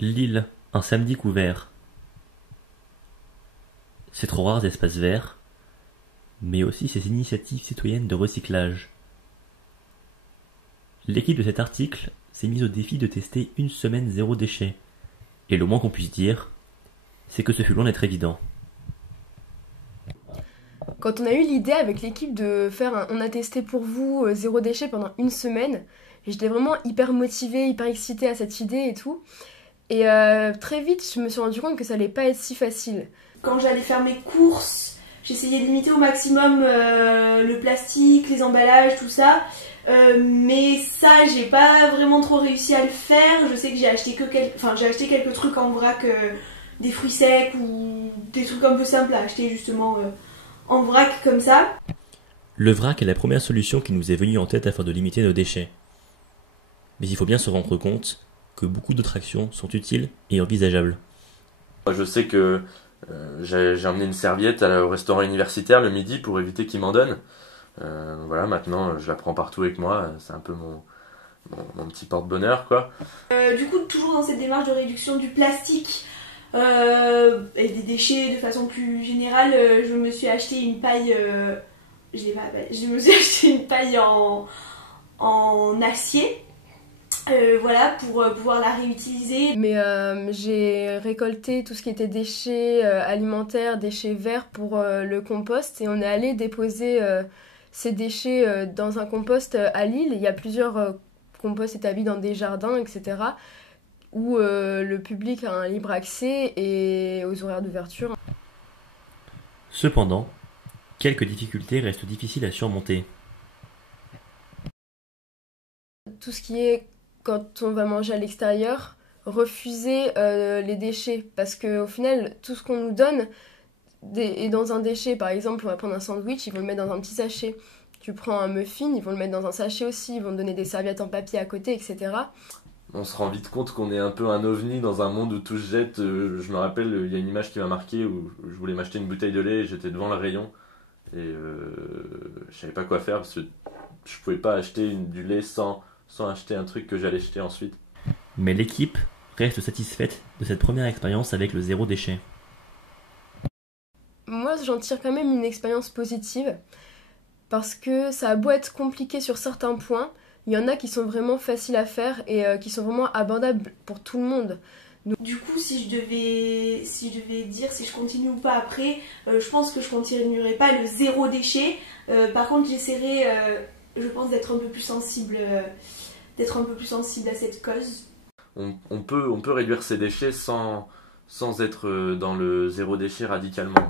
Lille, un samedi couvert. Ces trop rares espaces verts, mais aussi ces initiatives citoyennes de recyclage. L'équipe de cet article s'est mise au défi de tester une semaine zéro déchet. Et le moins qu'on puisse dire, c'est que ce fut loin d'être évident. Quand on a eu l'idée avec l'équipe de faire un on a testé pour vous zéro déchet pendant une semaine, j'étais vraiment hyper motivée, hyper excitée à cette idée et tout. Et très vite, je me suis rendu compte que ça allait pas être si facile. Quand j'allais faire mes courses, j'essayais de limiter au maximum le plastique, les emballages, tout ça. Mais ça, j'ai pas vraiment trop réussi à le faire. Je sais que j'ai acheté quelques trucs en vrac, des fruits secs ou des trucs un peu simples à acheter justement en vrac comme ça. Le vrac est la première solution qui nous est venue en tête afin de limiter nos déchets. Mais il faut bien se rendre compte que beaucoup d'autres actions sont utiles et envisageables. Je sais que j'ai emmené une serviette au restaurant universitaire le midi pour éviter qu'ils m'en donnent. Voilà, maintenant je la prends partout avec moi, c'est un peu mon petit porte-bonheur quoi. Du coup, toujours dans cette démarche de réduction du plastique et des déchets de façon plus générale, je me suis acheté une paille, je me suis acheté une paille en acier. Voilà, pour pouvoir la réutiliser. Mais j'ai récolté tout ce qui était déchets alimentaires, déchets verts pour le compost et on est allé déposer ces déchets dans un compost à Lille. Il y a plusieurs composts établis dans des jardins, etc. où le public a un libre accès et aux horaires d'ouverture. Cependant, quelques difficultés restent difficiles à surmonter. Tout ce qui est quand on va manger à l'extérieur, refuser les déchets parce qu'au final, tout ce qu'on nous donne est dans un déchet. Par exemple, on va prendre un sandwich, ils vont le mettre dans un petit sachet. Tu prends un muffin, ils vont le mettre dans un sachet aussi, ils vont te donner des serviettes en papier à côté, etc. On se rend vite compte qu'on est un peu un ovni dans un monde où tout se jette. Je me rappelle, il y a une image qui m'a marqué où je voulais m'acheter une bouteille de lait et j'étais devant le rayon et je savais pas quoi faire parce que je pouvais pas acheter du lait sans acheter un truc que j'allais jeter ensuite. Mais l'équipe reste satisfaite de cette première expérience avec le zéro déchet. Moi, j'en tire quand même une expérience positive parce que ça a beau être compliqué sur certains points, il y en a qui sont vraiment faciles à faire et qui sont vraiment abordables pour tout le monde. Du coup, si je devais dire si je continue ou pas après, je pense que je continuerai pas le zéro déchet. Par contre, j'essaierai, je pense, d'être un peu plus sensible à cette cause. On peut réduire ses déchets sans être dans le zéro déchet radicalement.